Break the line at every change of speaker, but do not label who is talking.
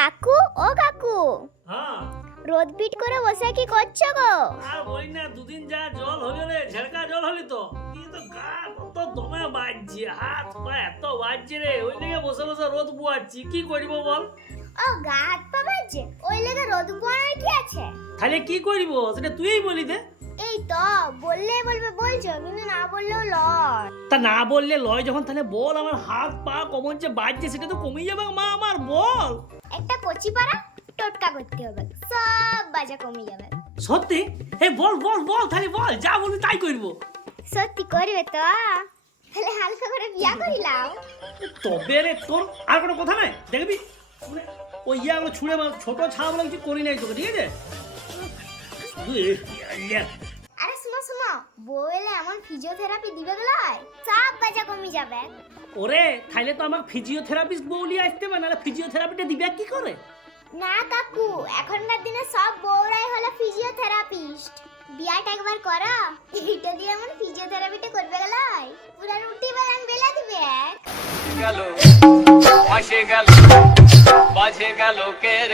কাকু ও কাকু।
হ্যাঁ।
রোদ পিট করে বসে কি করছ গো?
আর বলি না দুদিন যা জল হলো রে ঝেড়কা জল হলি তো? কি তো গা কত দমে বাজছে হাত পা এত বাজছে রে ওই লেগে বসে বসে রোদ বুয়াচ্ছি কি করব বল?
ও গা হাত পা বাজছে ওই লেগে রোদ পোয়ানোর কি আছে?
তাহলে কি করব? সেটা তুই বলি দে।
তো বললেই বলবে বলছো কিন্তু না বললেও লয়।
তা না বললে লয় যখন তাহলে বল আমার হাত পা কমন যে বাজছে সেটা তো কমে যাবে মা আমার বল।
একটা কচি পাড়া টোটকা করতে হবে সব বাজা কমে যাবে।
সত্যি? হে বল বল বল তাহলে বল যা বলবি তাই করব।
সত্যি করবে তো? তাহলে হালকা করে বিয়া করিলাও
তবে রে তোর আর কোনো কথা নাই দেখবি? মানে ওই ইয়াগুলো ছুঁড়ে মার ছোট ছাগুলো কিছু করি নাই তোকে ঠিক আছে?
বউ এলে এমন ফিজিওথেরাপি দিবে গেলয়? সব বাজা কমে যাবে।
ওরে তাইলে তো আমাকে ফিজিওথেরাপিস্ট বউলি আসতে হবে নাহলে ফিজিওথেরাপিটা দিবে কি করে?
না কাকু এখনকার দিনে সব বউরাই হলো ফিজিওথেরাপিস্ট বিয়াটা একবার করো এইটা দিয়ে এমন ফিজিওথেরাপিটা করবে গেলয়। পুরা রুটি বেলান বেলা দিবে
গেল পাশে গেল বাজে গেল কের